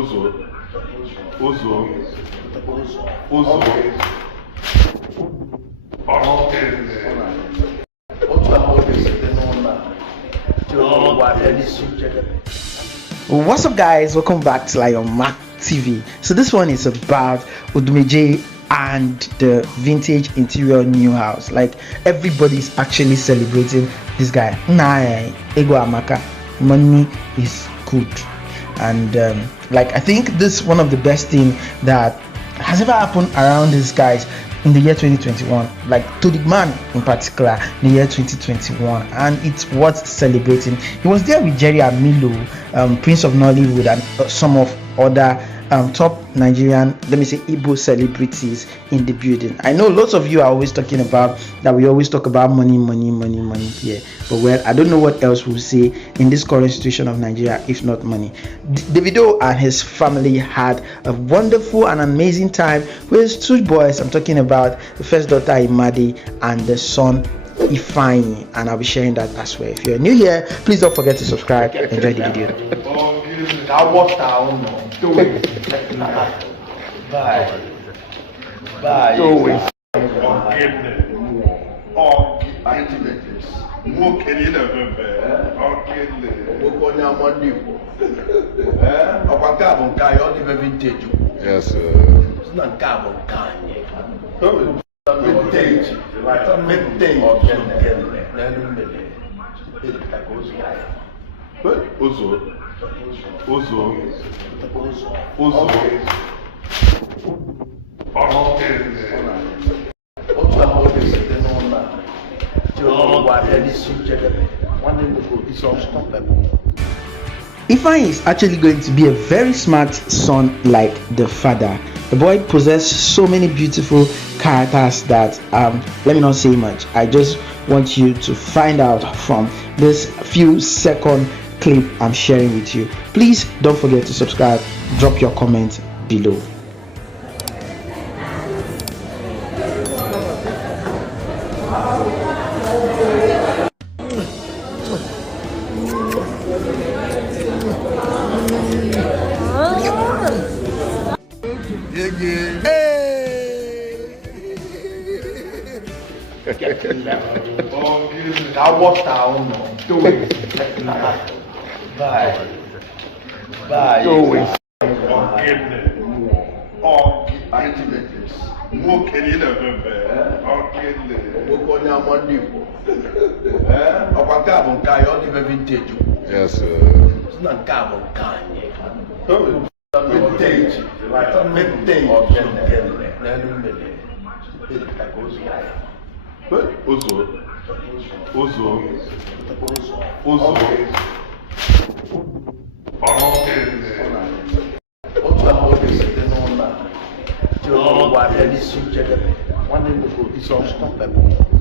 Uzo. What's up, guys? Welcome back to Lyon Mack TV. So this one is about Odumeje and the vintage interior new house. Like, everybody's actually celebrating this guy. Money is good. And like, I think this is one of the best thing that has ever happened around these guys in the year 2021, like to the man in particular in the year 2021, and it's worth celebrating. He was there with Amilo, Prince of Nollywood, and some of other top Nigerian, let me say, Igbo celebrities in the building. I know lots of you are always talking about that. We always talk about money here, but well, I don't know what else we'll say in this current situation of Nigeria if not money. Davido and his family had a wonderful and amazing time with his two boys. I'm talking about the first daughter Imadi and the son Ifeanyi, and I'll be sharing that as well. If you're new here, please don't forget to subscribe. Enjoy the video. Yes, sir. Ifeanyi is actually going to be a very smart son like the father. The boy possesses so many beautiful characters that let me not say much. I just want you to find out from this few second clip I'm sharing with you. Please don't forget to subscribe. Drop your comment below. Yes, sir. It's unstoppable.